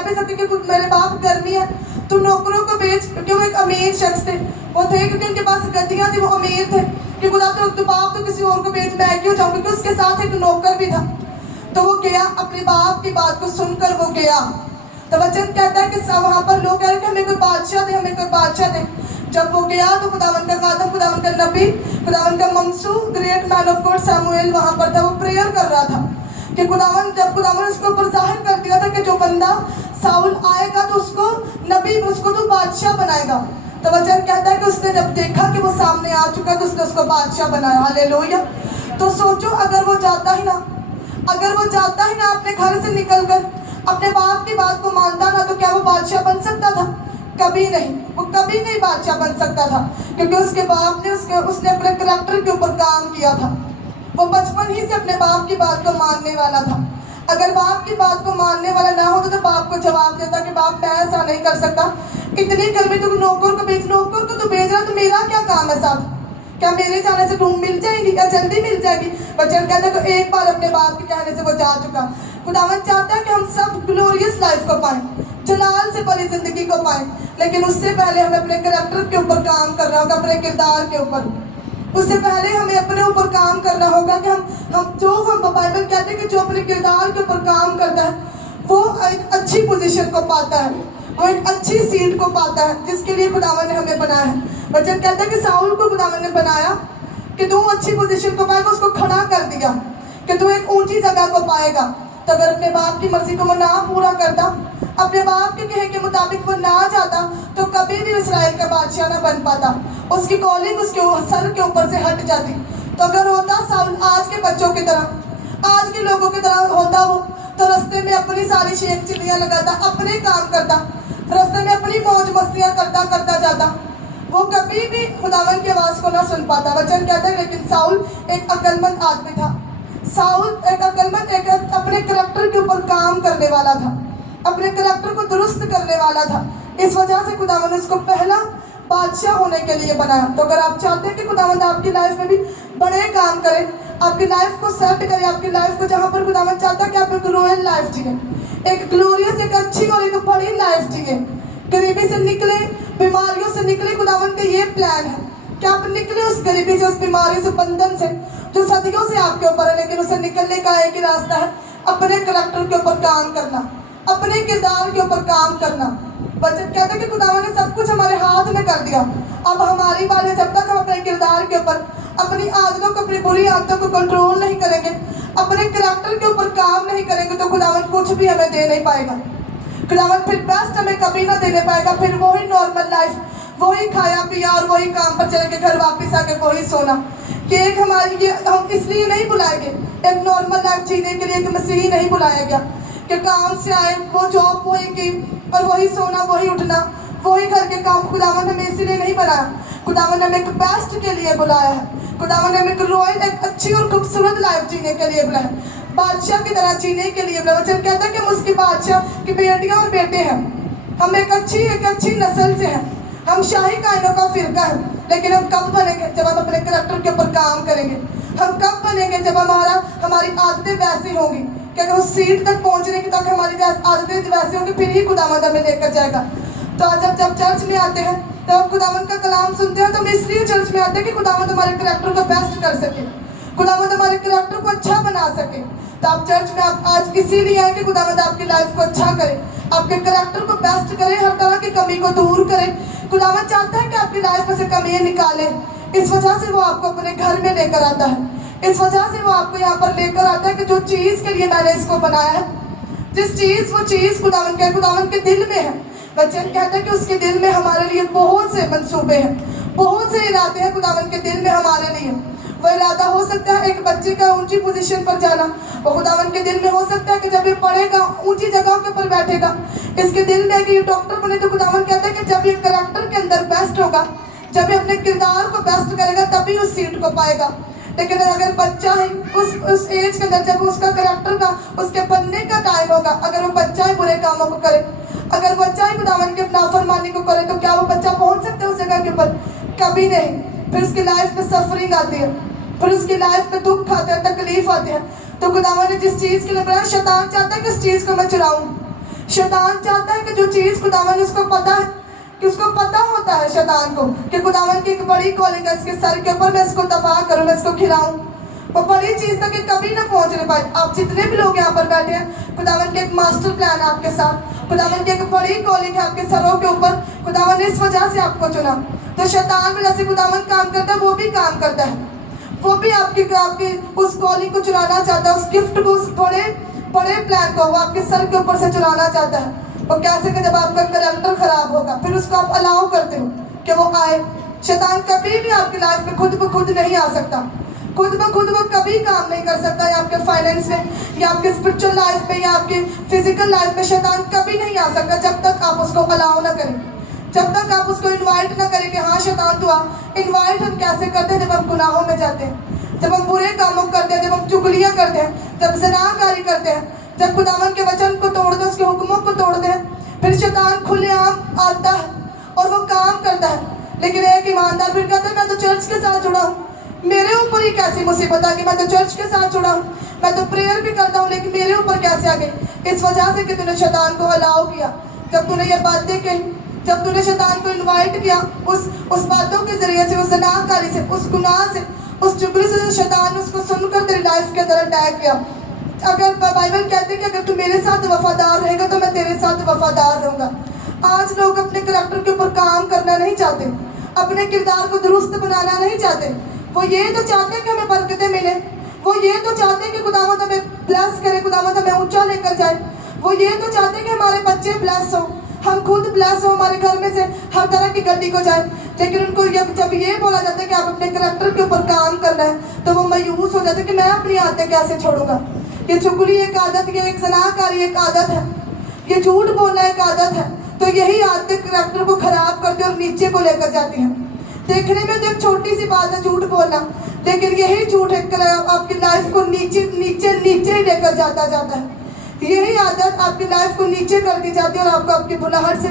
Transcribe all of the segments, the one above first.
कह भी सकते कि खुद मेरे बाप गर्मी है, तू नौकरों को बेच, क्योंकि वो एक अमीर शख्स थे, वो थे क्योंकि उनके पास गद्दियाँ थी, वो अमीर थे कि खुदा तो बाप तो किसी और को बेच, मैं क्यों जाऊँ, क्योंकि उसके साथ एक नौकर भी था। तो वो गया, अपने बाप की बात को सुनकर वो गया। तो वचन कहता है कि वहाँ पर लोग कह रहे कि हमें कोई बादशाह दे, हमें कोई बादशाह दे। जब वो गया तो खुदावन का खादम, खुदावन का नबी, खुदावन का ममसू, great man of God Samuel वहाँ पर था, वो प्रेयर कर रहा था कि खुदावन, जब खुदावन उसके ऊपर जाहिर कर दिया था कि जो बंदा साउल आएगा तो उसको नबी, उसको तो बादशाह बनाएगा। तो वचन कहता है कि उसने जब देखा कि वो सामने आ चुका तो उसने उसको बादशाह बनाया। हालेलुया। तो सोचो, अगर वो जाता ही ना, अगर वो जाता ही ना अपने घर से निकलकर अपने बाप की बात को मानता ना, तो क्या वो बादशाह बन सकता था? कभी नहीं, वो कभी नहीं बादशाह बन सकता था, क्योंकि उसके बाप ने उसने अपने करैक्टर के ऊपर काम किया था। वो बचपन ही से अपने बाप की बात को मानने वाला था। अगर बाप की बात को मानने वाला ना होता तो बाप को जवाब देता कि बाप मैं ऐसा नहीं कर सकता, इतनी गर्मी तुम नौकर को बेच, नौकर को तो बेच रहा, तो मेरा क्या काम है साहब? क्या मेरे जाने से रूम मिल जाएगी? क्या जल्दी मिल जाएगी? वचन कहता है कि एक बार अपने बाप के कहने से वो जा चुका। खुदावन चाहता है कि हम सब ग्लोरियस लाइफ को पाएं, जलाल से भरी जिंदगी को पाएं, लेकिन उससे पहले हमें अपने कैरेक्टर के ऊपर काम करना होगा, अपने किरदार के ऊपर। उससे पहले हमें अपने ऊपर काम करना होगा कि हम बाइबल कहते हैं कि जो अपने किरदार के ऊपर काम करता है वो एक अच्छी पोजीशन को पाता है, वो एक अच्छी सीट को पाता है जिसके लिए खुदावन ने हमें बनाया है। वचन कहता है कि साउल को खुदावन ने बनाया कि तू अच्छी पोजीशन को पाएगा, उसको खड़ा कर दिया कि तू एक ऊंची जगह को पाएगा। तो अगर अपने बाप की मर्जी को वो ना पूरा करता, अपने बाप के कहे के मुताबिक वो ना जाता, तो कभी भी इस्राएल का बादशाह ना बन पाता, उसकी कॉलिंग उसके सर के ऊपर से हट जाती। तो अगर होता साउल आज के बच्चों की तरह, आज के लोगों की तरह होता वो, तो रास्ते में अपनी सारी शेख चिल्लियाँ लगाता, अपने काम करता, रास्ते में अपनी मौज मस्तियाँ करता करता जाता, वो कभी भी खुदावन की आवाज़ को ना सुन पाता। वचन कहता है लेकिन साउल एक अक्लमंद आदमी था, साउल एक अक्लमंद, एक अपने करैक्टर के ऊपर काम करने वाला था, अपने करैक्टर को दुरुस्त करने वाला था। इस वजह से खुदावन ने उसको पहला बादशाह होने के लिए बनाया। तो अगर आप चाहते हैं कि खुदावन आपकी लाइफ में भी बड़े काम करे, आपकी लाइफ को सेट करे, आपकी लाइफ को जहाँ पर खुदावन चाहता है कि आप एक रॉयल लाइफ जिए, एक ग्लोरियस, एक अच्छी और एक बड़ी लाइफ जिए, गरीबी से निकले, बीमारियों से निकले, खुदावन का ये प्लान है कि आप निकले उस गरीबी से, उस बीमारी से, बंधन से जो सदियों से आपके ऊपर है, लेकिन उसे निकलने का एक ही रास्ता है, अपने करैक्टर के ऊपर काम करना, अपने किरदार के ऊपर काम करना। वचन कहता है कि खुदावन ने सब कुछ हमारे हाथ में कर दिया, अब हमारी बात है जब तक हम अपने किरदार के ऊपर, अपनी आदतों को, अपनी बुरी आदतों को कंट्रोल नहीं करेंगे, अपने करैक्टर के ऊपर काम नहीं करेंगे, तो खुदावन कुछ भी हमें दे नहीं पाएगा। खुदावन फिर बेस्ट हमें कभी ना देने पाएगा, फिर वही नॉर्मल लाइफ, वही खाया पिया और वही काम पर चले के घर वापस आके वही सोना। कि एक हमारी ये हम इसलिए नहीं बुलाएंगे, एक नॉर्मल लाइफ जीने के लिए एक मसीही नहीं बुलाया गया कि काम से आए, वो जॉब वही की और वही सोना, वही उठना, वही घर के काम। खुदावन ने हमें इसलिए नहीं बनाया, खुदावन ने हमें एक बेस्ट के लिए बुलाया है, खुदावन ने हमें एक रॉयल, एक अच्छी और खूबसूरत लाइफ जीने के लिए बुलाया, बादशाह की तरह जीने के लिए बुलाया। वचन कहता है कि हम उसकी बादशाह की बेटियां और बेटे हैं, हम एक अच्छी नस्ल से हैं, हम शाही कायनों का फिरका है। लेकिन हम कब बनेंगे? जब हम अपने करैक्टर के ऊपर काम करेंगे। हम कब बनेंगे? जब हमारी आदतें वैसी होंगी कि अगर उस सीट तक पहुंचने की तक हमारी आदतें वैसी होंगी, फिर ही खुदावंद हमें लेकर जाएगा। तो जब चर्च में आते हैं, तो हम खुदावंद का कलाम सुनते हैं, तो हम इसलिए चर्च में आते हैं कि खुदावंद हमारे करैक्टर को बेस्ट कर सके, खुदावंद हमारे करैक्टर को अच्छा बना सके। तो आप चर्च में आप आज इसीलिए आए कि खुदावंद आपकी लाइफ को अच्छा करे, आपके करैक्टर को बेस्ट करे, हर तरह की कमी को दूर करे। खुदावंद चाहता है कि आपकी लाइफ में से कमियां निकाले। इस वजह से वो आपको अपने घर में लेकर आता है, इस वजह से वो आपको यहाँ पर लेकर आता है कि जो चीज़ के लिए मैंने इसको बनाया है, वो चीज़ खुदावंद के दिल में है। वचन कहता है कि उसके दिल में हमारे लिए बहुत से मंसूबे हैं, बहुत से इरादे हैं खुदावंद के दिल में हमारे लिए। वो इरादा हो सकता है एक बच्चे का ऊंची पोजीशन पर जाना, वो खुदावंद के दिल में हो सकता है कि जब ये पढ़ेगा ऊंची जगहों के ऊपर बैठेगा, इसके दिल में कि ये डॉक्टर बने। तो खुदावंद कहता है कि जब ये करैक्टर के अंदर बेस्ट होगा, जब ये अपने किरदार को बेस्ट करेगा, तभी उस सीट को पाएगा। लेकिन अगर बच्चा है उस एज के अंदर, जब उसका करैक्टर का, उसके बनने का टाइम होगा, अगर वो बच्चा ही बुरे कामों को करे, अगर बच्चा ही खुदावंद के नाफरमानी को करे, तो क्या वो बच्चा पहुंच सकता है उस जगह के ऊपर? कभी नहीं। फिर उसकी लाइफ में सफरिंग आती है, फिर उसकी लाइफ में दुख आते हैं, तकलीफ आते हैं। तो खुदावंद ने जिस चीज़ के लिए बनाया, शैतान चाहता है कि उस चीज़ को मैं चुराऊं, शैतान चाहता है कि जो चीज़ खुदावन उसको पता है, कि उसको पता होता है शैतान को कि खुदावन की एक बड़ी कॉलिंग है इसके सर के ऊपर, मैं इसको तबाह करूँ, मैं इसको खिलाऊँ, वो बड़ी चीज़ तक कि कभी ना पहुँचने पाए। आप जितने भी लोग यहाँ पर बैठे हैं, खुदावन के एक मास्टर प्लान है आपके साथ, खुदावन की एक बड़ी कॉलिंग है आपके सरों के ऊपर। खुदावन ने इस वजह से आपको चुना। तो शैतान में जैसे खुदावन काम करता है वो भी काम करता है, वो भी आपकी उस कॉलिंग को चुराना चाहता है, उस गिफ्ट को, उस बड़े बड़े प्लान को वो आपके सर के ऊपर से चुराना चाहता है। वो कैसे कि जब आपका कैरेक्टर खराब होगा फिर उसको आप अलाउ करते हो कि वो आए। शैतान कभी भी आपकी लाइफ में खुद ब खुद नहीं आ सकता, खुद ब खुद वो कभी काम नहीं कर सकता, या आपके फाइनेंस में, या आपके स्पिरिचुअल लाइफ में, या आपके फिजिकल लाइफ में शैतान कभी नहीं आ सकता जब तक आप उसको अलाउ ना करें, जब तक आप उसको इनवाइट ना करें कि हाँ शैतान तू आ। इनवाइट हम कैसे करते हैं? जब हम गुनाहों में जाते हैं, जब हम बुरे कामों करते हैं, जब हम चुगलियाँ करते हैं, जब ज़नाकारी करते हैं, जब खुदावन के वचन को तोड़ते हैं, उसके हुक्मों को तोड़ते हैं, फिर शैतान खुलेआम आता है और वो काम करता है। लेकिन एक ईमानदार फिर कहता है मैं तो चर्च के साथ जुड़ा हूँ, मेरे ऊपर ही कैसी मुसीबत आ गई, मैं तो चर्च के साथ जुड़ा हूँ, मैं तो प्रेयर भी करता हूँ, लेकिन मेरे ऊपर कैसे आ गई? इस वजह से कि तूने शैतान को अलाउ किया। जब तूने ये बातें कही, जब तूने शैतान को इनवाइट किया, उस बातों के जरिए से, उस ज़नाकारी से, उस गुनाह से, उस चुगली से, शैतान ने उसको सुनकर तेरी लाइफ के अंदर अटैक किया। अगर बाइबल कहते हैं कि अगर तू मेरे साथ वफादार रहेगा तो मैं तेरे साथ वफादार रहूँगा। आज लोग अपने करैक्टर के ऊपर काम करना नहीं चाहते, अपने किरदार को दुरुस्त बनाना नहीं चाहते। वो ये तो चाहते हैं कि हमें बरकतें मिले, वो ये तो चाहते हैं कि खुदावंद हमें ब्लेस करे, खुदावंद हमें ऊंचा लेकर जाए, वो ये तो चाहते हैं कि हमारे बच्चे ब्लेस हो, हम खुद ब्लेस हो, हमारे घर में से हर तरह की गड्डी को जाए। लेकिन उनको जब ये बोला जाता है कि आप अपने करैक्टर के ऊपर काम करना है तो वो मायूस हो जाते हैं कि मैं अपनी आदतें कैसे छोड़ूंगा। ये चुगली एक आदत, ये एक ज़नाकारी एक आदत है, ये झूठ बोलना एक आदत है। तो यही आदतें करैक्टर को खराब करती और नीचे को लेकर जाती हैं। देखने में तो एक छोटी सी बात है झूठ बोलना, लेकिन यही झूठ आपकी लाइफ को नीचे नीचे नीचे ही लेकर जाता है। यही आदत आपकी लाइफ को नीचे कर दी जाती है और आपको आपकी बुलाहट से,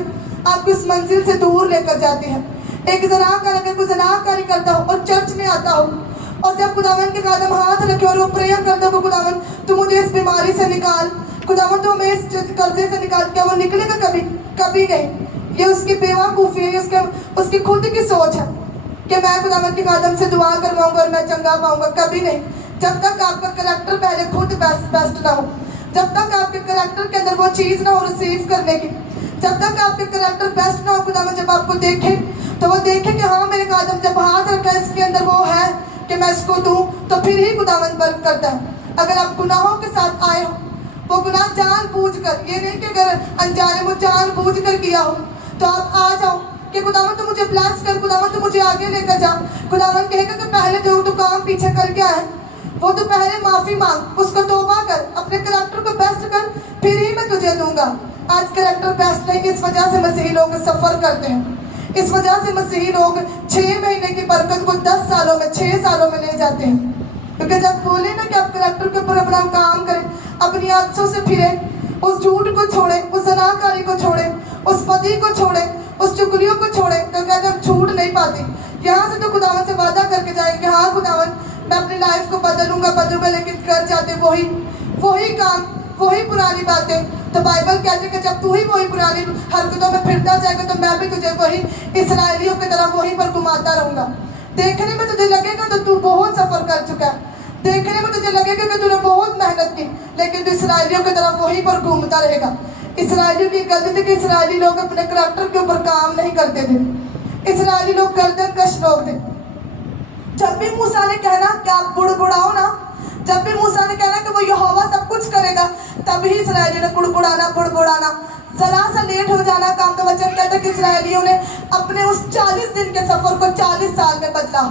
आपको इस मंजिल से दूर लेकर जाती है। एक ज़नाकार अगर कोई ज़नाकारी करता हो और चर्च में आता हो और जब खुदावन के कदम हाथ रखे और वो प्रेयर करता हो, खुदावन तू मुझे इस बीमारी से निकाल, खुदावन तो हमें इस कर्जे से निकाल, क्या वो निकलेगा? कभी कभी नहीं। ये उसकी बेवकूफ़ी है, उसकी खुद की सोच है कि मैं खुदावन के कदम से दुआ करवाऊंगा और मैं चंगा पाऊंगा। कभी नहीं। जब तक आपका करैक्टर पहले खुद बेस्ट ना हो, जब तक आपके करैक्टर के अंदर वो चीज़ ना हो रिसीव करने की, जब तक आपके करैक्टर बेस्ट ना हो, खुदावन जब आपको देखे तो वो देखे कि हाँ मेरे कदम जब हाथ रखा है इसके अंदर वो है कि मैं इसको दूँ, तो फिर ही खुदावन वर्क करता है। अगर आप गुनाहों के साथ आए हो, वो गुनाह जानबूझकर, ये नहीं कि अगर अनजाने में जानबूझकर किया हो तो आप आ जाओ कि खुदावन तो मुझे ब्लेस कर, खुदावन तो मुझे आगे लेकर जा। खुदावन कहेगा कि पहले जो तो काम पीछे करके आए वो तो पहले माफ़ी मांग, उसको तौबा कर, अपने करैक्टर को बेस्ट कर, फिर ही मैं तुझे दूंगा। आज करैक्टर बेस्ट नहीं, इस वजह से मसीही लोग सफ़र करते हैं। इस वजह से मसीही लोग 6 महीने की बरकत को 10 सालों में, 6 सालों में ले जाते हैं। क्योंकि जब बोले ना कि आप करैक्टर के ऊपर अपना काम करें, अपनी आदतों से फिरें, उस झूठ को छोड़ें, उस ज़नाकारी को छोड़ें, उस पति को छोड़ें, उस चुगलियों को छोड़ें, तो कहते हम छूट नहीं पाते। यहाँ से तो खुदावन से वादा करके जाएंगे, हाँ खुदावन मैं अपनी लाइफ को बदलूंगा, लेकिन कर जाते वही काम, वही पुरानी बातें। तो बाइबल कहते हैं कि जब तू ही वही पुरानी हरकतों में फिरता जाएगा तो मैं भी तुझे वही इसराइलियों की तरह वहीं पर घुमाता रहूँगा। देखने में तुझे लगेगा तो तू बहुत सफ़र कर चुका है, देखने में तुझे लगेगा कि तूने बहुत मेहनत की, लेकिन तू इसराइलियों की तरफ वहीं पर घूमता रहेगा। इसराइलियों की गलती थी कि इसराइली लोग अपने करैक्टर के ऊपर काम नहीं करते थे। इसराइली लोग गर्दन कश लोग थे। जब भी मूसा ने कहना कि आप बुड़बुड़ाओ ना, जब भी मूसा ने कहना कि वो यहोवा सब कुछ करेगा, तभी इसराइलियों ने बुड़बुड़ाना, जरा सा लेट हो जाना काम, तो वचन कहता है कि इसराइलियों ने अपने उस 40 दिन के सफ़र को 40 साल में बदला।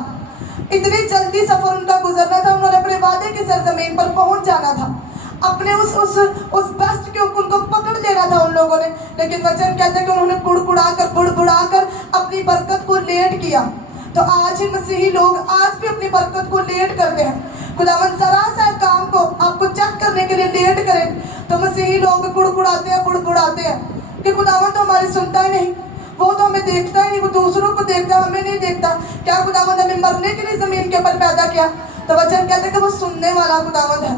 इतनी जल्दी सफ़र उनका गुजरना था, उन्होंने अपने वादे की सरजमीन पर पहुंच जाना था, अपने उस बेस्ट के ऊपर उनको पकड़ लेना था उन लोगों ने। लेकिन वचन कहते हैं कि उन्होंने बुड़बुड़ाकर अपनी बरकत को लेट किया। तो आज ही मसीही लोग आज भी अपनी बरकत को लेट करते हैं। खुदावन जरा सा काम को आपको चेक करने के लिए लेट करें तो मसीही लोग बुड़बुड़ाते हैं कि खुदावन तो हमारी सुनता ही नहीं, वो तो हमें देखता ही नहीं, वो दूसरों को देखता है, हमें नहीं देखता। क्या खुदावन हमें मरने के लिए ज़मीन के ऊपर पैदा किया? तो वचन कहते हैं कि वो सुनने वाला खुदावन है,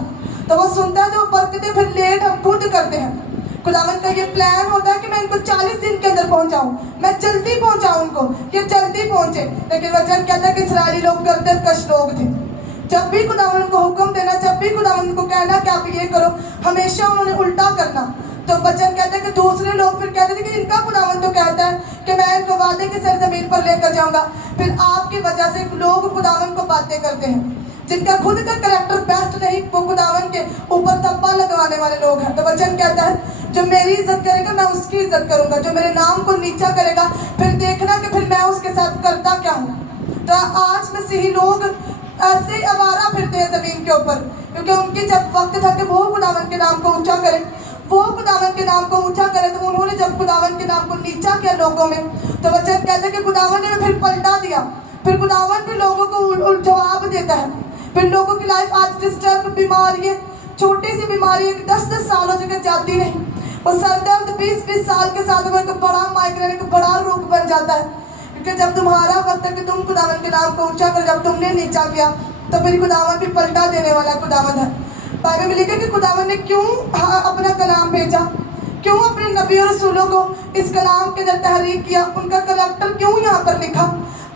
तो वो सुनता है, तो वो बरकतें फिर लेट हम खुद करते हैं। खुदावंद का ये प्लान होता है कि मैं इनको 40 दिन के अंदर पहुंचाऊं, मैं जल्दी पहुंचाऊं उनको, ये जल्दी पहुंचे। लेकिन वचन कहता है कि इस्राएली लोग गर्दनकश लोग थे। जब भी खुदावंद को हुक्म देना, जब भी खुदावंद को कहना कि आप ये करो, हमेशा उन्होंने उल्टा करना। तो वचन कहता है कि दूसरे लोग फिर कहते थे कि इनका खुदावंद तो कहता है कि मैं इनको वादे की सरजमीन पर लेकर जाऊंगा। फिर आपकी वजह से लोग खुदावंद को बातें करते हैं। जिनका खुद का कैरेक्टर बेस्ट नहीं, वो खुदावंद के ऊपर धब्बा लगवाने वाले लोग हैं। तो वचन कहता है जो मेरी इज्जत करेगा मैं उसकी इज्जत करूंगा, जो मेरे नाम को नीचा करेगा फिर देखना कि फिर मैं उसके साथ करता क्या हूँ। तो आज मसीही लोग ऐसे ही आवारा फिरते हैं जमीन के ऊपर, क्योंकि उनकी जब वक्त था कि वो खुदावंद के नाम को ऊंचा करें, वो खुदावंद के नाम को ऊंचा करें, तो उन्होंने जब खुदावंद के नाम को नीचा किया लोगों में, तो वचन कहते हैं कि खुदावंद ने फिर पलटा दिया। फिर खुदावंद भी लोगों को जवाब देता है। फिर लोगों की लाइफ आज डिस्टर्ब, बीमारी है, छोटी सी बीमारी है, 10-10 सालों तक जाती नहीं, वो सर दर्द 20-20 साल के साथ वो एक बड़ा माइग्रेन, एक बड़ा रोग बन जाता है। क्योंकि जब तुम्हारा वक्त है कि तुम खुदावंद के नाम को ऊंचा कर, जब तुमने नीचा किया तो फिर खुदावंद भी पलटा देने वाला खुदावंद है। बाइबल में लिखा कि खुदावंद ने क्यों अपना कलाम भेजा, क्यों अपने नबी और रसूलों को इस कलाम के अंदर तहरीक किया, उनका करैक्टर क्यों यहाँ पर लिखा,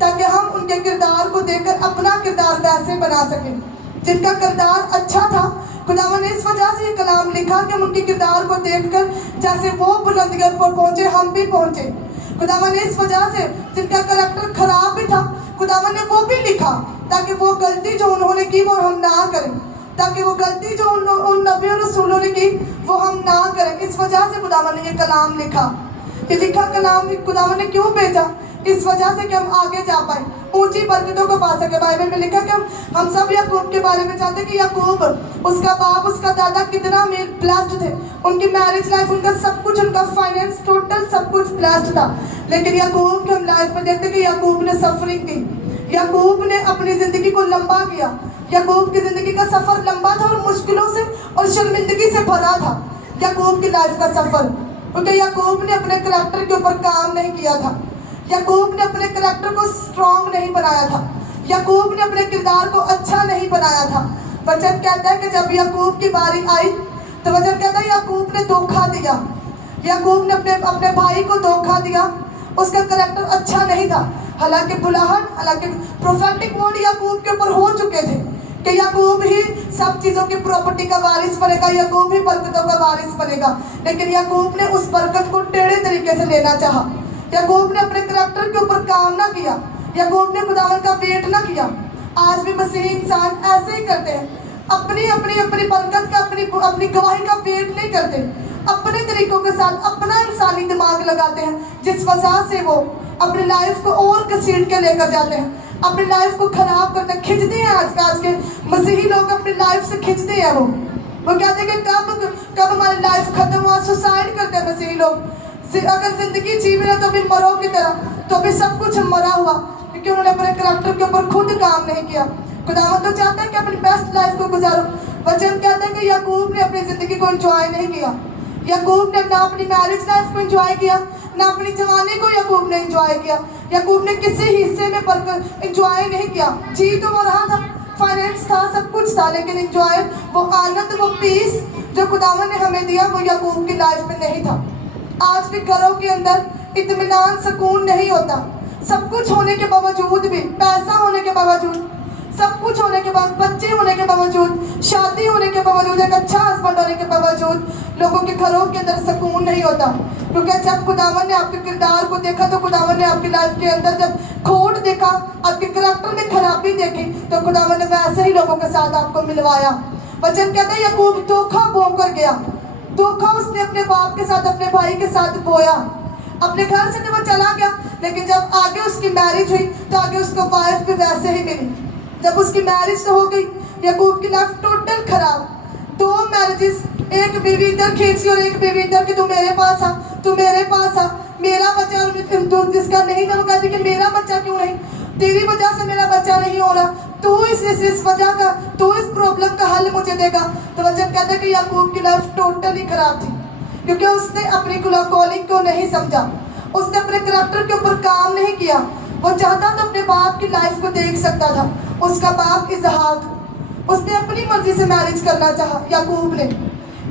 ताकि हम उनके किरदार को देखकर अपना किरदार वैसे बना सकें। जिनका किरदार अच्छा था, खुदावंद ने इस वजह से ये कलाम लिखा कि हम उनके किरदार को देखकर जैसे वो बुलंदियों पर पहुंचे, हम भी पहुंचे। खुदावंद ने इस वजह से जिनका करैक्टर खराब भी था, खुदावंद ने वो भी लिखा ताकि वो गलती जो उन्होंने की वो हम ना करें, ताकि वो गलती जो उन नबी और रसूलों ने की वो हम ना करें। इस वजह से खुदावंद ने ये कलाम लिखा। ये लिखा कलाम खुदावंद ने क्यों भेजा, इस वजह से कि हम आगे जा पाए, ऊंची बरकतों को पा सके। बाइबल में लिखा कि हम सब याकूब के बारे में जानते हैं कि याकूब, उसका बाप, उसका दादा कितना ब्लेस्ड थे, उनकी मैरिज लाइफ, उनका सब कुछ, उनका फाइनेंस, टोटल सब कुछ ब्लेस्ड था। लेकिन याकूब की हम लाइफ में देखते हैं कि याकूब ने सफरिंग की, याकूब ने अपनी जिंदगी को लंबा किया। याकूब की जिंदगी का सफर लंबा था और मुश्किलों से और शर्मिंदगी से भरा था याकूब की लाइफ का सफर, क्योंकि याकूब ने अपने करैक्टर के ऊपर काम नहीं किया था। याकूब ने अपने करैक्टर को स्ट्रॉन्ग नहीं बनाया था। याकूब ने अपने किरदार को अच्छा नहीं बनाया था। वचन कहता है कि जब याकूब की बारी आई तो वचन कहता है याकूब ने धोखा दिया। याकूब ने अपने भाई को धोखा दिया। उसका करैक्टर अच्छा नहीं था। हालांकि बुलाहट, हालांकि प्रोफेटिक वर्ड याकूब के ऊपर हो चुके थे कि याकूब ही सब चीज़ों की प्रॉपर्टी का वारिस बनेगा, याकूब ही बरकतों का वारिस बनेगा। लेकिन याकूब ने उस बरकत को टेढ़े तरीके से लेना चाहा। याकूब ने अपने करैक्टर के ऊपर काम ना किया। याकूब ने खुदावंद का वेट ना किया। आज भी मसीही इंसान ऐसे ही करते हैं, अपनी अपनी अपनी बरकत का, अपनी गवाही का वेट नहीं करते, अपने तरीकों के साथ अपना इंसानी दिमाग लगाते हैं, जिस वजह से वो अपनी लाइफ को और घसीट के लेकर जाते हैं, अपनी लाइफ को खराब करते हैं, खिंचते हैं। आज के मसीही लोग अपनी लाइफ से खिंचते हैं। वो कहते हैं कि कब हमारी लाइफ खत्म हुआ, सुसाइड करते हैं मसीही लोग। अगर जिंदगी जी रहे तो भी मरो की तरह, तो भी सब कुछ मरा हुआ, क्योंकि उन्होंने अपने करैक्टर के ऊपर खुद काम नहीं किया। खुदावंद तो चाहता है कि अपनी बेस्ट लाइफ को गुजारो। वचन कहता है कि याकूब ने अपनी जिंदगी को एंजॉय नहीं किया। याकूब ने ना अपनी मैरिज लाइफ को एंजॉय किया, ना अपनी जवानी को याकूब ने एंजॉय किया। याकूब ने किसी हिस्से में बरकत एंजॉय नहीं किया। जी तो वो रहा था, फाइनेंस था, सब कुछ था, लेकिन एंजॉय, वो आनंद, वो पीस जो खुदावंद ने हमें दिया वो याकूब की लाइफ में नहीं था। आज भी घरों के अंदर इत्मीनान, सुकून नहीं होता। सब कुछ होने के बावजूद भी, पैसा होने के बावजूद, सब कुछ होने के बाद, बच्चे होने के बावजूद, शादी होने के बावजूद, एक अच्छा हस्बैंड होने के बावजूद, लोगों के घरों के अंदर सुकून नहीं होता। क्योंकि जब खुदावंद ने आपके किरदार को देखा, तो खुदावंद ने आपकी लाइफ के अंदर जब खोट देखा, आपके करैक्टर में खराबी देखी, तो खुदावंद ने वैसे ही लोगों के साथ आपको मिलवाया। वचन कहता है याकूब धोखा बोकर गया। धोखा उसने अपने बाप के साथ, अपने भाई के साथ बोया। अपने घर से तो वो चला गया, लेकिन जब आगे उसकी मैरिज हुई तो आगे उसको वाइफ भी वैसे ही मिली। जब उसकी मैरिज तो हो गई, याकूब की लाइफ टोटल खराब। 2 मैरिजेस, एक बीवी इधर खींची और एक बीवी इधर कि तू मेरे पास आ, तू मेरे पास आ, मेरा बच्चा जिसका नहीं था वो कहती कि मेरा बच्चा क्यों नहीं, तेरी वजह से मेरा बच्चा नहीं हो रहा, तू इस वजह का, तू इस प्रॉब्लम का हल मुझे देगा। तो वचन कहता है कि याकूब की लाइफ टोटली खराब थी, क्योंकि उसने अपनी कॉलिंग को नहीं समझा, उसने अपने करैक्टर के ऊपर काम नहीं किया। वो चाहता तो अपने बाप की लाइफ को देख सकता था। उसका बाप इसहाक, उसने अपनी मर्जी से मैरिज करना चाहा याकूब ने,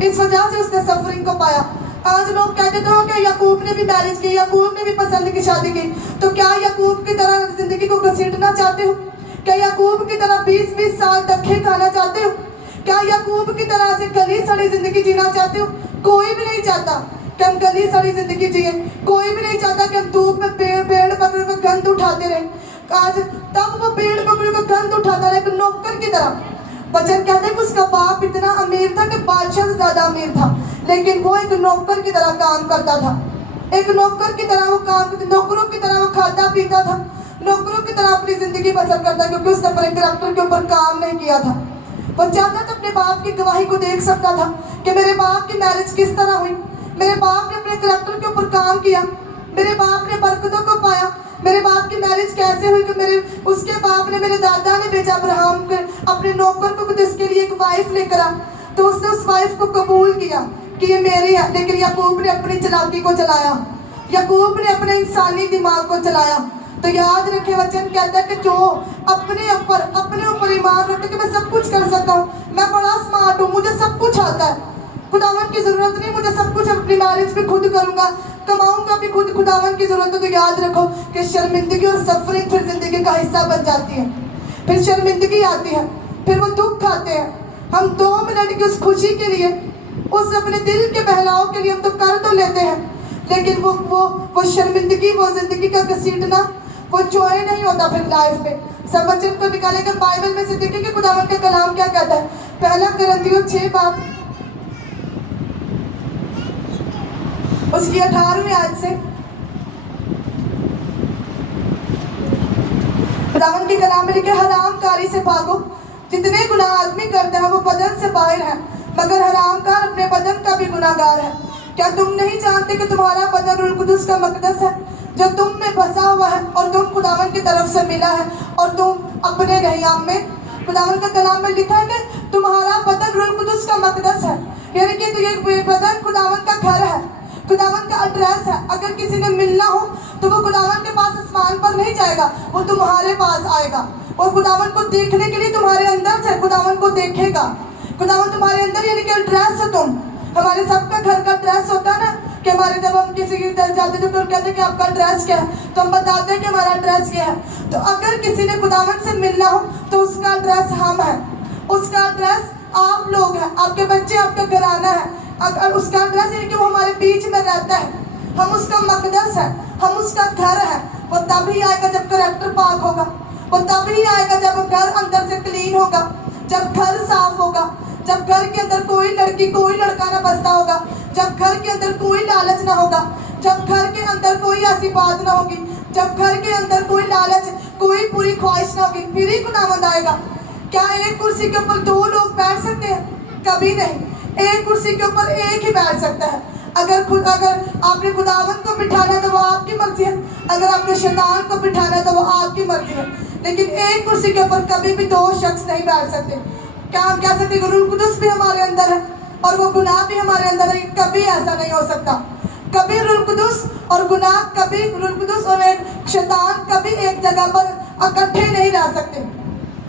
इस वजह से उसने सफरिंग को पाया। आज लोग कहते थे कि याकूब ने भी मैरिज की, याकूब ने भी पसंद की शादी की। तो क्या याकूब की तरह जिंदगी को घसीटना चाहते हो? क्या याकूब की तरह 20-20 साल धक्के खाना चाहते हो? क्या याकूब की तरह से गली सड़ी जिंदगी जीना चाहते हो? कोई भी नहीं चाहता कि हम गली सड़ी जिंदगी जिए। कोई भी नहीं चाहता कि हम धूप में पेड़ बकरी को गंद उठाते रहे। आज तब वो पेड़ बकरी को गंद उठाता रहे, एक नौकर की तरह। वचन कहते हैं कि उसका बाप इतना अमीर था कि बादशाह से ज्यादा अमीर था, लेकिन वो एक नौकर की तरह काम करता था। एक नौकर की तरह वो काम करता, नौकरों की तरह वो खाता पीता था, नौकरों की तरह अपनी जिंदगी बसर करता, क्योंकि उसने अपने करैक्टर के ऊपर काम नहीं किया था। वो चाहता था अपने बाप की गवाही को देख सकता था कि मेरे बाप की मैरिज किस तरह हुई, मेरे बाप ने अपने करैक्टर के ऊपर काम किया, मेरे बाप ने बरकतों को पाया, मेरे बाप की मैरिज कैसे हुई कि मेरे उसके बाप ने, मेरे दादा ने भेजा अब्राहम के अपने नौकर को इसके लिए एक वाइफ लेकर आ, तो उसने उस वाइफ को कबूल किया कि ये मेरी है। लेकिन याकूब ने अपनी चालाकी को चलाया, याकूब ने अपने इंसानी दिमाग को चलाया। तो याद रखे, वचन कहता है कि जो अपने ऊपर ईमान रखे कि मैं सब कुछ कर सकता हूँ, मैं बड़ा स्मार्ट हूँ, मुझे सब कुछ आता है, खुदावन की जरूरत नहीं, मुझे सब कुछ अपनी मैरिज भी खुद करूंगा, कमाऊंगा भी खुद, खुदावन की जरूरत है। तो याद रखो कि शर्मिंदगी और सफरिंग फिर जिंदगी का हिस्सा बन जाती है। फिर शर्मिंदगी आती है, फिर वो दुख आते हैं। हम 2 मिनट की उस खुशी के लिए, उस अपने दिल के बहलाव के लिए हम तो कर तो लेते हैं, लेकिन वो शर्मिंदगी, वो जिंदगी का घसीटना, वो जॉय नहीं होता फिर लाइफ में। सब वचन को निकालेंगे, बाइबल में से देखेंगे खुदावन का कलाम क्या कहता है। पहला कुरिन्थियों 6 बाब उसकी 18वीं आयत से खुदावन के कलाम में लिखे, हरामकारी से भागो, जितने गुनाह आदमी करते हैं वो बदन से बाहर है, मगर हरामकार अपने बदन का भी गुनाहगार है। क्या तुम नहीं जानते कि तुम्हारा बदन रूह कुदुस का मकदस है, जो तुम में बसा हुआ है और तुम खुदावन की तरफ से मिला है और तुम अपने नहीं। आप में खुदावन का कलाम में लिखा है कि तुम्हारा बदन रूह कुदुस का मकदस है, यानी कि ये बदन खुदावन का घर है, खुदावन का एड्रेस है। अगर किसी ने मिलना हो तो वो खुदावन के पास आसमान पर नहीं जाएगा, वो तुम्हारे पास आएगा और खुदावन को देखने के लिए तुम्हारे अंदर से खुदावन को देखेगा। खुदावन तुम्हारे अंदर, यानी कि एड्रेस हो तुम। हमारे सबका घर का एड्रेस होता है ना, कि हमारे जब हम किसी के घर जाते तो कहते हैं कि आपका एड्रेस क्या है, तो हम बताते हैं कि हमारा एड्रेस क्या है। तो अगर किसी ने खुदावन से मिलना हो तो उसका एड्रेस हम है, उसका एड्रेस आप लोग हैं, आपके बच्चे, आपका घराना है। अगर उसका एड्रेस यानी कि वो हमारे बीच में रहता है, हम उसका मकदस है, हम उसका घर है। वो तभी आएगा जब करैक्टर पाक होगा, वो तभी आएगा जब घर अंदर से क्लीन होगा, जब घर साफ होगा, जब घर के अंदर कोई लड़की कोई लड़का ना बसता होगा, जब घर के अंदर कोई लालच ना होगा, जब घर के अंदर कोई ऐसी बात ना होगी, जब घर के अंदर कोई लालच, कोई बुरी ख्वाहिश ना होगी, फिर ही खुदावंद आएगा। क्या एक कुर्सी के ऊपर 2 लोग बैठ सकते हैं? कभी नहीं। एक कुर्सी के ऊपर एक ही बैठ सकता है। अगर आपने खुदावंद को बिठाना है तो वो आपकी मर्जी है, अगर आपने शैतान को बिठाना है तो वो आपकी मर्जी है, लेकिन एक कुर्सी के ऊपर कभी भी 2 शख्स नहीं बैठ सकते। क्या हम कह सकते हैं रूह कुदुस भी हमारे अंदर है और वो गुनाह भी हमारे अंदर है? कभी ऐसा नहीं हो सकता। कभी रूह कुदुस और गुनाह, कभी रूह कुदुस और एक शैतान कभी एक जगह पर इकट्ठे नहीं रह सकते,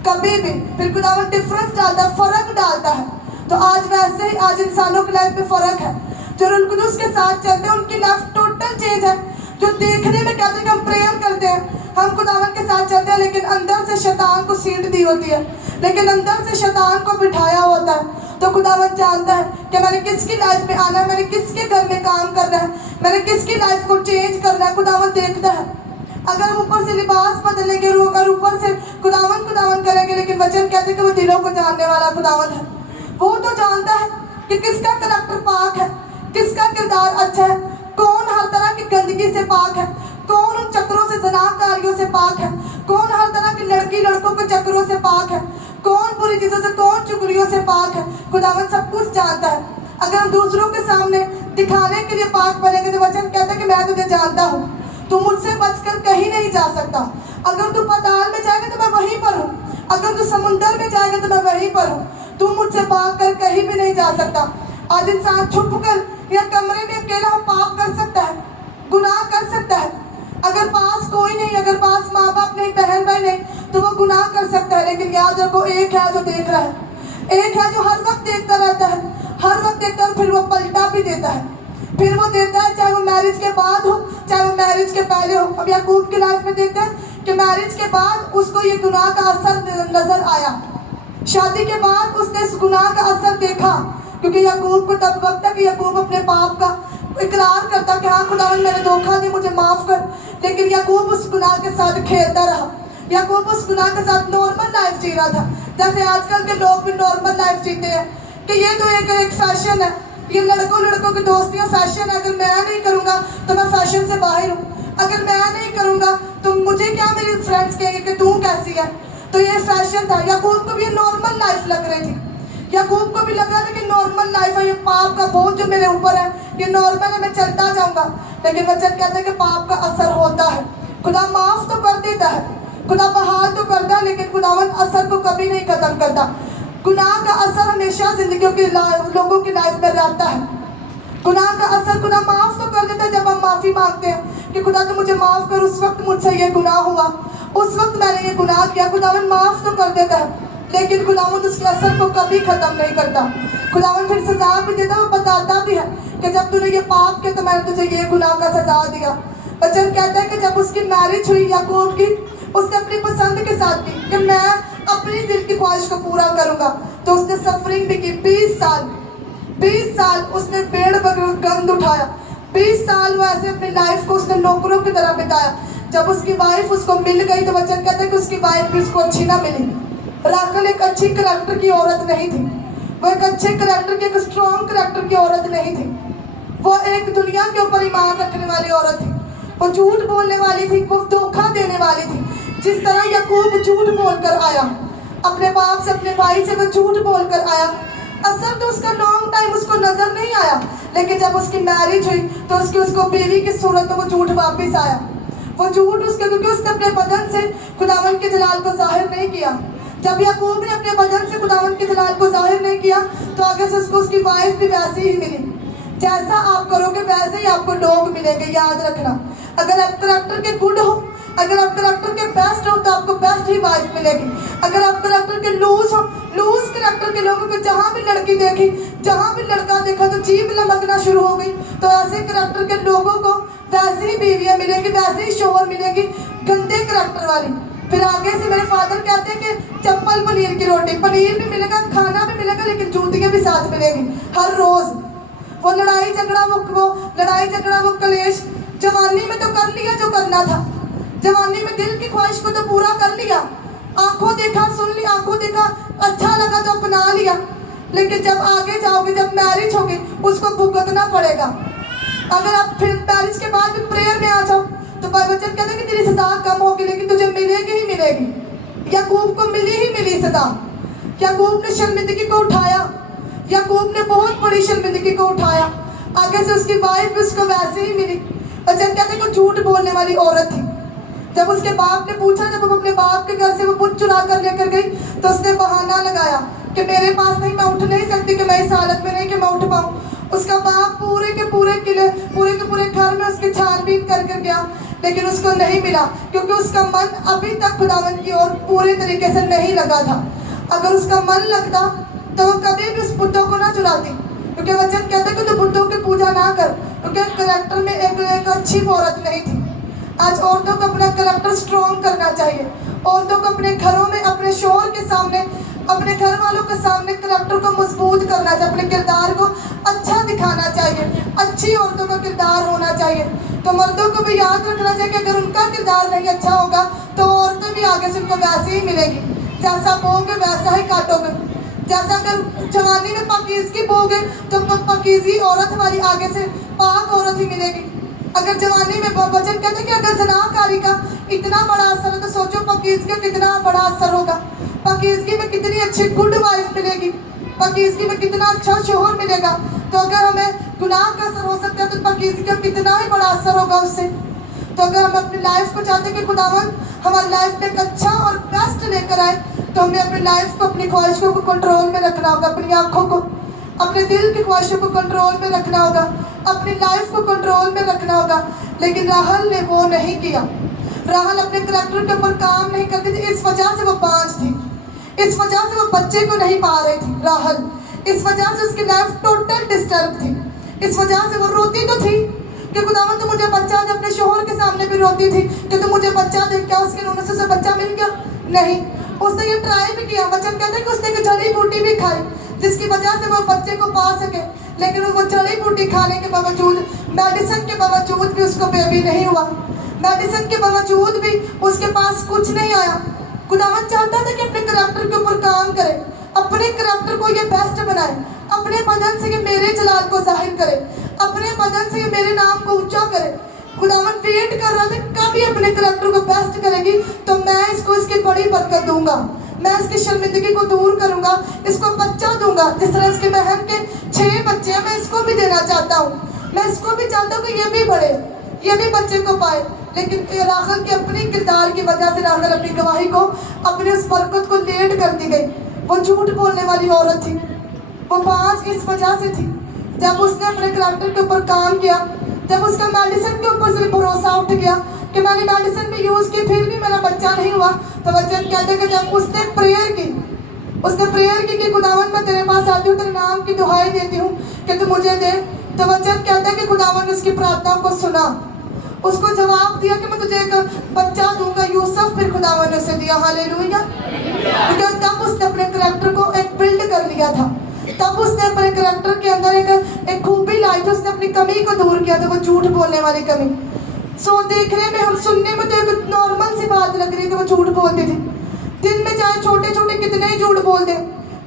कभी भी। फिर खुदावंद डिफरेंस डालता है, फर्क डालता है। तो आज वैसे ही आज इंसानों की लाइफ में फर्क है। जो रूह कुदुस के साथ चलते हैं उनकी लाइफ टोटल चेंज है। जो देखने में कहते हैं कि हम प्रेयर करते हैं, हम खुदावन के साथ चलते हैं, लेकिन अंदर से शैतान को सीट दी होती है, लेकिन अंदर से शैतान को बिठाया होता है। तो खुदावन जानता है कि मैंने किसकी लाइफ में आना है, मैंने किसके घर में काम करना है, मैंने किसकी लाइफ को चेंज करना है। खुदावन देखता है। अगर हम ऊपर से लिबास बदलेंगे, अगर ऊपर से खुदावन करेंगे, लेकिन वचन कहते हैं कि वो दिलों को जानने वाला खुदावन है। वो तो जानता है कि किसका करैक्टर पाक है, किसका किरदार अच्छा है, कौन हर तरह की गंदगी से पाक है, कौन उन चक्रों से, जनाकारियों से पाक है, कौन हर तरह की लड़की लड़कों के चक्रों से पाक है, कौन बुरी चीजों से, कौन चुगलियों से पाक है। खुदावन सब कुछ जानता है। अगर हम दूसरों के सामने दिखाने के लिए पाक बनेंगे तो वचन कहता है कि मैं तुझे जानता हूँ, तू मुझसे बचकर कहीं नहीं जा सकता। अगर तू पाताल में जाएगा तो मैं वहीं पर हूँ, अगर तू समुंदर में जाएगा तो मैं वहीं पर हूँ, तू मुझसे भाग कर कहीं भी नहीं जा सकता। आज इंसान छुप कर या कमरे में अकेला हो पाप कर सकता है, गुनाह कर सकता है। अगर पास कोई नहीं, अगर पास माँ बाप नहीं, बहन भाई नहीं, तो वो गुनाह कर सकता है। लेकिन याद रखो, एक है जो देख रहा है, एक है जो हर वक्त देखता रहता है, हर वक्त देखता है, फिर वो पलटा भी देता है। फिर वो देता है, चाहे वो मैरिज के बाद हो चाहे वो मैरिज के पहले हो। अब याकूब की लाइफ में देखते हैं कि मैरिज के बाद उसको ये गुनाह का असर नजर आया। शादी के बाद उसने इस गुनाह का असर देखा, क्योंकि याकूब को तब वक्त था कि याकूब अपने पाप का इकरार करता कि हाँ खुदावन मैंने धोखा दी, मुझे माफ कर। लेकिन याकूब उस गुनाह के साथ खेलता रहा। याकूब उस गुनाह के साथ नॉर्मल लाइफ जी रहा था, जैसे आजकल के लोग भी नॉर्मल लाइफ जीते हैं कि ये तो एक फैशन है, ये लड़कों की दोस्तियां फैशन है। अगर मैं नहीं करूँगा तो मैं फैशन से बाहर हूँ, अगर मैं नहीं करूँगा तो मुझे क्या मेरे फ्रेंड्स कहेंगे कि तू कैसी है। तो ये फैशन था। याकूब को भी नॉर्मल लाइफ लग रही थी। याकूब को भी लग रहा था कि नॉर्मल लाइफ है, ये पाप का बोझ जो मेरे ऊपर है ये नॉर्मल है, मैं चलता जाऊँगा। लेकिन वचन कहते हैं कि पाप का असर होता है। खुदा माफ तो कर देता है, खुदा बहाल तो करता है, लेकिन खुदावन असर को कभी नहीं खत्म करता। गुनाह का असर हमेशा जिंदगियों की लोगों की लाइफ में रहता है। गुनाह का असर खुदा माफ तो कर देता है जब हम माफी मांगते हैं कि खुदा तो मुझे माफ कर, उस वक्त मुझसे ये गुनाह हुआ, उस वक्त मैंने ये गुनाह किया। खुदावन माफ तो कर देता है, लेकिन खुदावन उसके असर को कभी खत्म नहीं करता। खुदावन फिर सजा भी देता है, वो बताता भी है कि जब तूने ये पाप किया तो मैंने तुझे ये गुनाह का सजा दिया। वचन कहता है कि जब उसकी मैरिज हुई याकूब की, उसने अपनी पसंद के साथ की कि मैं अपनी दिल की ख्वाहिश को पूरा करूंगा, तो उसने सफरिंग भी की। 20 साल उसने पेड़ पर गंद उठाया। 20 साल वो ऐसे अपनी लाइफ को उसने नौकरों की तरह बिताया। जब उसकी वाइफ उसको मिल गई तो वचन कहता है कि उसकी वाइफ भी उसको अच्छी ना मिली। राखल एक अच्छी करैक्टर की औरत नहीं थी, वो एक अच्छे करैक्टर की, एक स्ट्रॉन्ग करैक्टर की औरत नहीं थी। वो एक दुनिया के ऊपर ईमान रखने वाली औरत थी, वो झूठ बोलने वाली थी, वो धोखा देने वाली थी। जिस तरह याकूब झूठ बोलकर आया, अपने बाप से अपने भाई से वो झूठ बोलकर आया, असर तो उसका लॉन्ग टाइम उसको नजर नहीं आया। लेकिन जब उसकी मैरिज हुई तो उसको बीवी की सूरत में वो झूठ वापस आया। वो झूठ उसके, क्योंकि उसने अपने बदन से खुदावन के जलाल को जाहिर नहीं किया। जब याकूब ने अपने बदन से खुदावन के जलाल को जाहिर नहीं किया तो आगे से उसको उसकी वाइफ भी वैसी ही मिली। जैसा आप करोगे वैसे ही आपको लोग मिलेंगे, याद रखना। अगर आप करैक्टर के गुड हो, अगर आप करैक्टर के बेस्ट हो तो आपको बेस्ट ही वाइफ मिलेगी। अगर आप करैक्टर के लूज हो, लूज करैक्टर के लोगों को जहाँ भी लड़की देखी, जहाँ भी लड़का देखा तो जीभ लमकना शुरू हो गई, तो ऐसे करैक्टर के लोगों को वैसे ही बीवियाँ मिलेंगी, वैसे ही शोहर मिलेगी, गंदे करैक्टर वाली। फिर आगे से मेरे फादर कहते हैं कि चप्पल पनीर की रोटी, पनीर भी मिलेगा, खाना भी मिलेगा, लेकिन जूतियाँ भी साथ मिलेगी हर रोज। वो लड़ाई झगड़ा वो कलेश जवानी में तो कर लिया जो करना था, जवानी में दिल की ख्वाहिश को तो पूरा कर लिया, आंखों देखा सुन लिया, आंखों देखा अच्छा लगा तो अपना लिया। लेकिन जब आगे जाओगे, जब मैरिज होगी, उसको भुगतना पड़ेगा। अगर आप फिर मैरिज के बाद भी प्रेयर में आ जाओ तो वचन कहते हैं कि तेरी सजा कम होगी, लेकिन तुझे मिलेगी ही मिलेगी। याकूब को मिली सजा। याकूब ने शर्मिंदगी को उठाया, याकूब ने बहुत बड़ी शर्मिंदगी को उठाया। आगे से उसकी वाइफ भी उसको वैसे ही मिली। वचन कहते हैं कि झूठ बोलने वाली औरत थी। जब उसके बाप ने पूछा, जब वो अपने बाप के घर से वो बुत चुरा कर लेकर गई तो उसने बहाना लगाया कि मेरे पास नहीं, मैं उठ नहीं सकती, कि मैं इस हालत में नहीं कि मैं उठ पाऊँ। उसका बाप पूरे के पूरे घर में उसकी छानबीन कर गया, लेकिन उसको नहीं मिला, क्योंकि उसका मन अभी तक खुदावन की ओर पूरे तरीके से नहीं लगा था। अगर उसका मन लगता तो वो कभी भी उस बुतों को ना चुराती, क्योंकि वचन कहता है कि तो बुतों की पूजा ना कर, क्योंकि करैक्टर में एक अच्छी औरत नहीं थी। आज औरतों को अपना करैक्टर स्ट्रॉन्ग करना चाहिए। औरतों को अपने घरों में, अपने शोहर के सामने, अपने घर वालों के सामने करैक्टर को मजबूत करना चाहिए, अपने किरदार को अच्छा दिखाना चाहिए, अच्छी औरतों का किरदार होना चाहिए। तो मर्दों को भी याद रखना चाहिए कि अगर उनका किरदार नहीं अच्छा होगा तो औरतें भी आगे से उनको वैसे ही मिलेगी, जैसा बोओगे वैसा ही काटोगे। जैसा अगर जवानी में पाकीज़गी बोओगे तो पाकीज़गी औरत वाली आगे से पाक औरत ही मिलेगी। अगर जवानी में वचन कहते हैं कि अगर ज़नाकारी का इतना बड़ा असर है तो सोचो पाकीज़गी का कितना बड़ा असर होगा। पाकीज़गी में कितनी अच्छी गुड वाइफ मिलेगी, पाकीज़गी में कितना अच्छा शोहर मिलेगा। तो अगर हमें गुनाह का असर हो सकता है तो पाकीज़गी का कितना ही बड़ा असर होगा उससे। तो अगर हम अपनी लाइफ को चाहते हैं कि खुदावन हमारी लाइफ में एक अच्छा और बेस्ट लेकर आए, तो हमें अपनी लाइफ को, अपनी ख्वाहिशों को कंट्रोल में रखना होगा, अपनी आँखों को, अपने दिल की ख्वाहिशों को कंट्रोल में रखना होगा, अपनी लाइफ को कंट्रोल में रखना होगा। लेकिन राहल ने वो नहीं किया। राहल अपने करैक्टर के ऊपर काम नहीं करती थी, इस वजह से वो बांझ थी, इस वजह से वो बच्चे को नहीं पा रही थी राहल, इस वजह से उसकी लाइफ टोटल डिस्टर्ब थी। इस वजह से वो रोती तो थी कि खुदावन तो मुझे बच्चा दे, अपने शोहर के सामने भी रोती थी कि तो मुझे बच्चा दे। क्या उसके रोने से उसे बच्चा मिल गया? नहीं। उसने ये ट्राई भी किया, वचन कहते हैं कि उसने एक जड़ी बूटी भी खाई जिसकी वजह से वो बच्चे को पा सके, लेकिन वो जड़ी बूटी खाने के बावजूद, मेडिसिन के बावजूद भी उसको बेबी नहीं हुआ। मेडिसिन के बावजूद भी उसके पास कुछ नहीं आया। खुदावन चाहता था कि अपने करैक्टर के ऊपर काम करे, अपने करैक्टर को ये बेस्ट बनाए, अपने बदन से ये मेरे जलाल को जाहिर करे, अपने बदन से ये मेरे नाम को ऊंचा करे। खुदावन वेट कर रहा था कभी अपने करैक्टर को बेस्ट करेगी तो मैं इसको इसकी बड़ी बरकत दूंगा, मैं इसकी शर्मिंदगी को दूर करूंगा, इसको बच्चा दूंगा। जिस तरह इसके बहन के 6 बच्चे हैं, मैं इसको भी देना चाहता हूँ, मैं इसको भी चाहता हूँ कि ये भी बढ़े, ये भी बच्चे को पाए। लेकिन राहल की अपनी किरदार की वजह से राहल अपनी गवाही को, अपनी उस बरकत को लेट कर दी गई। वो झूठ बोलने वाली औरत थी। वो 5 इस वजह से थी, जब उसने अपने करैक्टर के ऊपर काम किया, जब उसका मेडिसिन के ऊपर से भरोसा उठ गया कि मैंने मेडिसिन भी यूज़ की फिर भी मेरा बच्चा नहीं हुआ, तो वचन कहते हैं कि जब उसने प्रेयर की, उसने प्रेयर की कि खुदावन मैं तेरे पास आती हूँ, तेरे नाम की दुहाई देती हूँ कि तू मुझे दे, तो वचन कहता है कि खुदावन ने उसकी प्रार्थना को सुना, उसको जवाब दिया कि मैं तुझे एक बच्चा दूंगा, यूसुफ। फिर खुदावन ने उसे दिया। हालेलुया। क्योंकि तब उसने अपने करैक्टर को एक बिल्ड कर लिया था, तब उसने अपने करैक्टर के अंदर एक खूबी लाई थी, उसने अपनी कमी को दूर किया था, वो झूठ बोलने वाली कमी। सो देखने में, हम सुनने में तो एक नॉर्मल सी बात लग रही है कि वो झूठ बोलती थी। दिन में चाहे छोटे छोटे कितने ही झूठ बोल दें,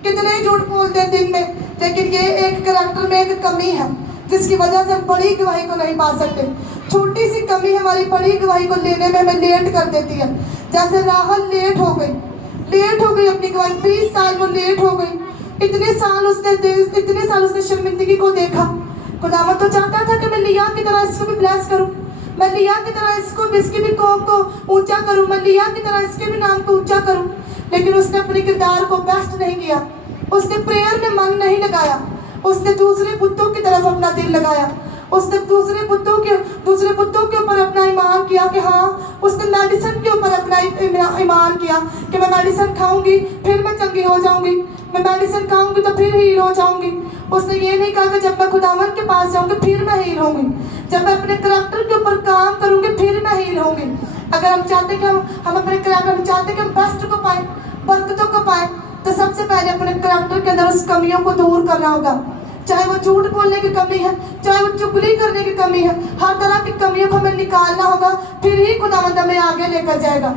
कितने ही झूठ बोलते हैं दिन में, लेकिन ये एक करैक्टर में एक कमी है जिसकी वजह से हम बड़ी गवाही को नहीं पा सकते। छोटी सी कमी हमारी बड़ी गवाही को लेने में हमें लेट कर देती है। जैसे राहल लेट हो गई अपनी गवाही, 20 साल वो लेट हो गई। इतने साल उसने शर्मिंदगी को देखा। खुदावन तो चाहता था कि मैं लिया की तरह इसको भी ब्लेस करूं, मैं लिया की तरह इसकी भी कौम को ऊंचा करूं, मैं लिया की तरह इसके भी नाम को ऊंचा करूं, लेकिन उसने अपने किरदार को बेस्ट नहीं किया, उसने प्रेयर में मन नहीं लगाया, उसने दूसरे बुतों की तरफ अपना दिल लगाया, उसने दूसरे बुतों के ऊपर अपना ईमान किया कि हाँ, उसने मेडिसिन के ऊपर अपना ईमान किया कि मैं मेडिसिन खाऊंगी फिर मैं चंगी हो जाऊंगी, मैं मेडिसिन खाऊंगी तो फिर हील हो जाऊंगी। उसने ये नहीं कहा कि जब मैं खुदावन के पास जाऊंगी फिर मैं हील होंगी, जब मैं अपने करैक्टर के ऊपर काम करूंगी फिर मैं हील होंगी। अगर हम चाहते कि हम अपने करैक्टर, हम चाहते कि हम बेस्ट को पाए, बरकतों को पाए, तो सबसे पहले अपने करैक्टर के अंदर उस कमियों को दूर करना होगा। चाहे वो झूठ बोलने की कमी है, चाहे वो चुगली करने की कमी है, हर तरह की कमियों को हमें निकालना होगा, फिर ही खुदावंद हमें आगे लेकर जाएगा।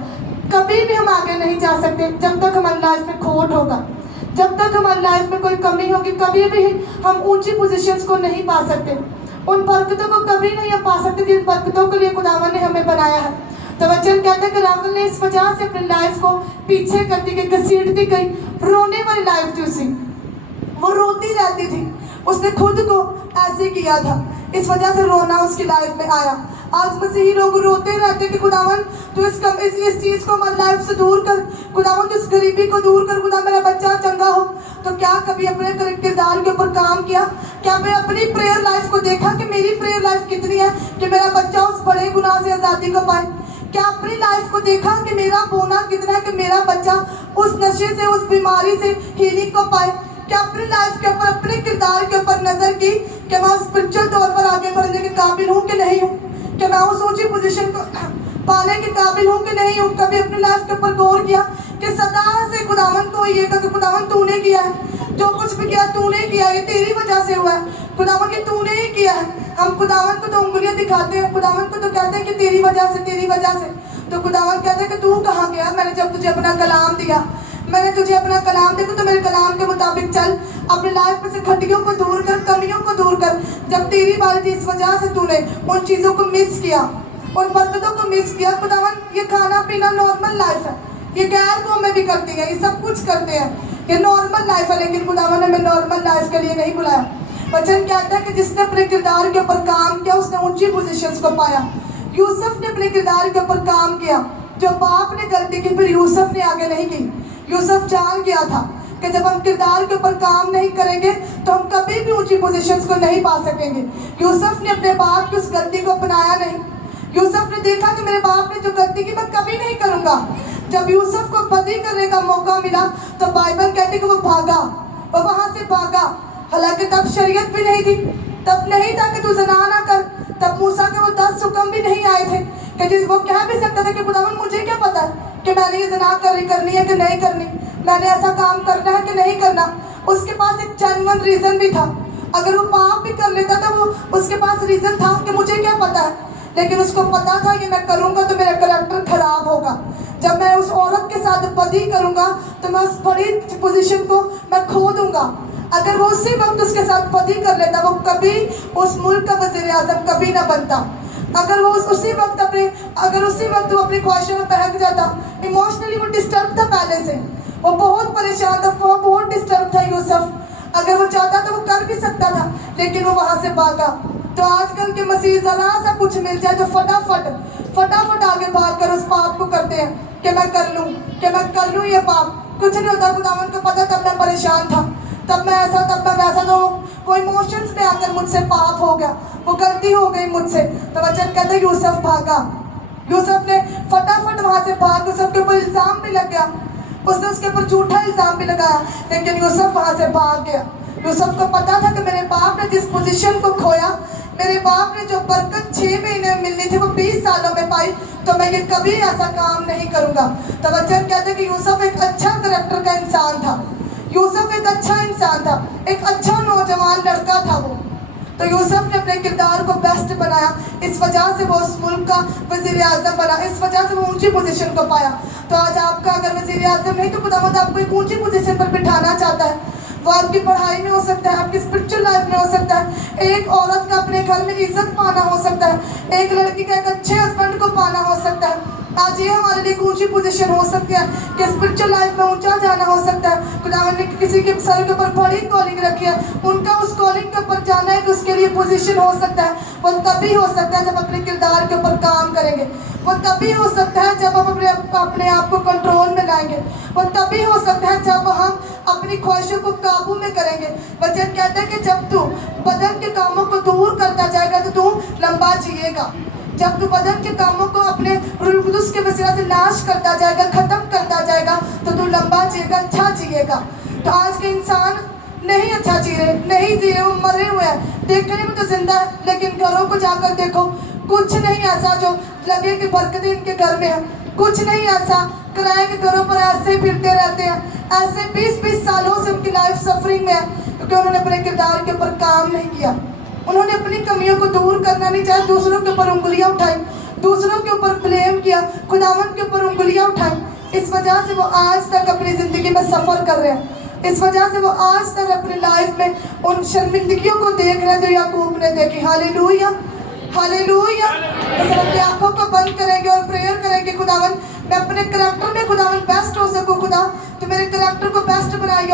कभी भी हम आगे नहीं जा सकते जब तक हमारी लाइफ में खोट होगा, जब तक हमारी लाइफ में कोई कमी होगी, कभी भी हम ऊंची पोजीशंस को नहीं पा सकते, उन बरकतों को कभी नहीं हम पा सकते जिन बरकतों के लिए खुदावन ने हमें बनाया है। तो वचन कहते हैं कि राहुल ने इस वजह से अपनी लाइफ को पीछे करती गई, घसीटती गई, रोने वाली लाइफ थी उसकी, वो रोती रहती थी, उसने खुद को ऐसे किया था, इस वजह से रोना उसकी लाइफ में आया। आज मसीही लोग रोते रहते कि खुदावन तो इस चीज़ को हमारी लाइफ से दूर कर, खुदावन तो इस गरीबी को दूर कर, खुदा मेरा बच्चा चंगा हो। तो क्या कभी अपने किरदार के ऊपर काम किया? क्या मैं अपनी प्रेयर लाइफ को देखा कि मेरी प्रेयर लाइफ कितनी है कि मेरा बच्चा उस बड़े गुनाह से आज़ादी को पाए? क्या अपनी लाइफ को देखा कि मेरा बोना कितना है कि मेरा बच्चा उस नशे से, उस बीमारी से हीलिंग को पाए? क्या अपनी लाइफ के ऊपर, अपने किरदार के ऊपर नजर की कि मैं स्पिरिचुअल तौर पर आगे बढ़ने के काबिल हूँ कि नहीं हूँ, कि मैं उस ऊंची पोजीशन को पाने के काबिल हूँ कि नहीं हूँ? कभी अपनी लाइफ के ऊपर गौर किया कि सदा से खुदावन को ये कहा कि खुदावन तूने किया है, जो कुछ भी किया तूने किया, ये तेरी वजह से हुआ है, खुदावन ये तूने ही किया है। हम खुदावन को तो उंगलियां दिखाते हैं, खुदावन को तो कहते हैं कि तेरी वजह से, तेरी वजह से। तो खुदावन कहते हैं कि तू कहाँ गया? मैंने जब तुझे अपना कलाम दिया, मैंने तुझे अपना कलाम देखो तो मेरे कलाम के मुताबिक चल, अपनी लाइफ में से घटियों को दूर कर, कमियों को दूर कर। जब तेरी बारी थी, इस वजह से तूने उन चीज़ों को मिस किया, उन बरकतों को मिस किया। खुदावन ये खाना पीना नॉर्मल लाइफ है, ये गैर कौम में भी करती है, ये सब कुछ करते हैं, ये नॉर्मल लाइफ है, लेकिन खुदावन ने हमें नॉर्मल लाइफ के लिए नहीं बुलाया। वचन कहता है कि जिसने अपने किरदार के ऊपर काम किया उसने ऊंची पोजीशंस को पाया। यूसुफ ने अपने किरदार के ऊपर काम किया, जो बाप ने गलती की फिर यूसुफ ने आगे नहीं की। यूसुफ जान गया था कि जब हम किरदार के ऊपर काम नहीं करेंगे तो हम कभी भी ऊंची पोजीशंस को नहीं पा सकेंगे। यूसुफ ने अपने बाप की उस गलती को अपनाया नहीं। यूसुफ ने देखा कि मेरे बाप ने जो गलती की मैं कभी नहीं करूँगा। जब यूसुफ को बदी करने का मौका मिला तो बाइबल कहती कि वो भागा, वो वहाँ से भागा। हालांकि तब शरीयत भी नहीं थी, तब नहीं था कि तू ज़ना ना कर, तब मूसा के वो 10 हुक्म भी नहीं आए थे कि वो कह भी सकता था कि खुदावन मुझे क्या पता कि मैंने ये ज़ना करनी है कि नहीं करनी, मैंने ऐसा काम करना है कि नहीं करना। उसके पास एक जेन्युइन रीज़न भी था। अगर वो पाप भी कर लेता था, वो उसके पास रीज़न था कि मुझे क्या पता है, लेकिन उसको पता था कि मैं करूँगा तो मेरा करैक्टर खराब होगा। जब मैं उस औरत के साथ बदी करूँगा तो मैं उस बड़ी पोजीशन को मैं खो दूँगा। अगर वो उसी वक्त उसके साथ बदी कर लेता, वो कभी उस मुल्क का वज़ीर आज़म कभी ना बनता। अगर वो उसी वक्त वो अपनी ख्वाहिशों में बहक जाता। इमोशनली वो डिस्टर्ब था पहले से, वो बहुत परेशान था, वो बहुत डिस्टर्ब था यूसुफ। अगर वो चाहता तो वो कर भी सकता था, लेकिन वो वहाँ से भागा। तो आजकल के मसीह ज़रा सा कुछ मिल जाए तो फटाफट आगे भाग कर उस पाप को करते हैं कि मैं कर लूँ ये पाप। कुछ नहीं होता, खुदावन को पता तब मैं परेशान था, तब मैं ऐसा, तब मैं वैसा। तो वो इमोशंस में आकर मुझसे पाप हो गया, वो गलती हो गई मुझसे। तो वचन कहते यूसुफ भागा, यूसुफ ने फटाफट वहाँ से भाग। यूसुफ के ऊपर इल्ज़ाम भी लग गया, उसने उसके ऊपर झूठा इल्ज़ाम भी लगाया, लेकिन यूसुफ वहाँ से भाग गया। यूसुफ को पता था कि मेरे बाप ने जिस पोजीशन को खोया, मेरे बाप ने जो बरकत 6 महीने में मिलनी थी वो 20 सालों में पाई, तो मैं ये कभी ऐसा काम नहीं करूँगा। तो वचन कहते हैं कि यूसुफ एक अच्छा करैक्टर का इंसान था, यूसुफ एक अच्छा इंसान था, एक अच्छा नौजवान लड़का था वो। तो यूसुफ ने अपने किरदार को बेस्ट बनाया, इस वजह से वो उस मुल्क का वज़ीर आज़म बना, इस वजह से वो ऊंची पोजीशन को पाया। तो आज आपका अगर वज़ीर आज़म नहीं तो खुदावंद आपको एक ऊंची पोजीशन पर बिठाना चाहता है। वो आपकी पढ़ाई में हो सकता है, आपकी स्पिरिचुअल लाइफ में हो सकता है, एक औरत का अपने घर में इज्जत पाना हो सकता है, एक लड़की का एक अच्छे हस्बैंड को पाना हो सकता है। आज ये हमारे लिए एक ऊंची पोजीशन हो सकती है कि स्पिरिचुअल लाइफ में ऊंचा जाना हो सकता है। खुदावंद ने किसी के सर के ऊपर बड़ी कॉलिंग रखी है, उनका उस कॉलिंग के ऊपर जाना है कि उसके लिए पोजीशन हो सकता है। वो तभी हो सकता है जब अपने किरदार के ऊपर काम करेंगे, वो तभी हो सकता है जब हम अपने आप को कंट्रोल में लाएंगे, वो तभी हो सकता है जब हम अपनी ख्वाहिशों को काबू में करेंगे। वचन कहता है कि जब तू बदन के कामों को दूर करता जाएगा तो तू लंबा जिएगा। जब तू बदन के कामों को अपने रूह कुदस के वसीला से नाश करता जाएगा, खत्म करता जाएगा, तो तू लंबा जिएगा, अच्छा जिएगा। तो आज के इंसान नहीं अच्छा जी रहे, नहीं जी रहे, वो मरे हुए हैं। देखने में तो जिंदा है, लेकिन घरों को जाकर देखो, कुछ नहीं ऐसा जो लगे कि बरकतें इनके घर में है। कुछ नहीं ऐसा, किराए के घरों पर ऐसे फिरते रहते हैं, ऐसे 20-20 सालों से उनकी लाइफ सफरिंग में है, क्योंकि उन्होंने अपने किरदार के ऊपर काम नहीं किया। उन्होंने अपनी कमियों को दूर करना नहीं चाहा, दूसरों के ऊपर उंगलियां उठाई, दूसरों के ऊपर ब्लेम किया, खुदावंद के ऊपर उंगलियां उठाई। इस वजह से वो आज तक अपनी ज़िंदगी में सफ़र कर रहे हैं, इस वजह से वो आज तक अपनी लाइफ में उन शर्मिंदगियों को देख रहे हैं जो याकूब ने देखी। Hallelujah, hallelujah. तो अपनी आंखों को बंद करेंगे और प्रेयर करेंगे, खुदावंद मैं अपने करैक्टर में खुदावंद बेस्ट हो सकूं। खुदा तो मेरे करैक्टर को बेस्ट बनाइए।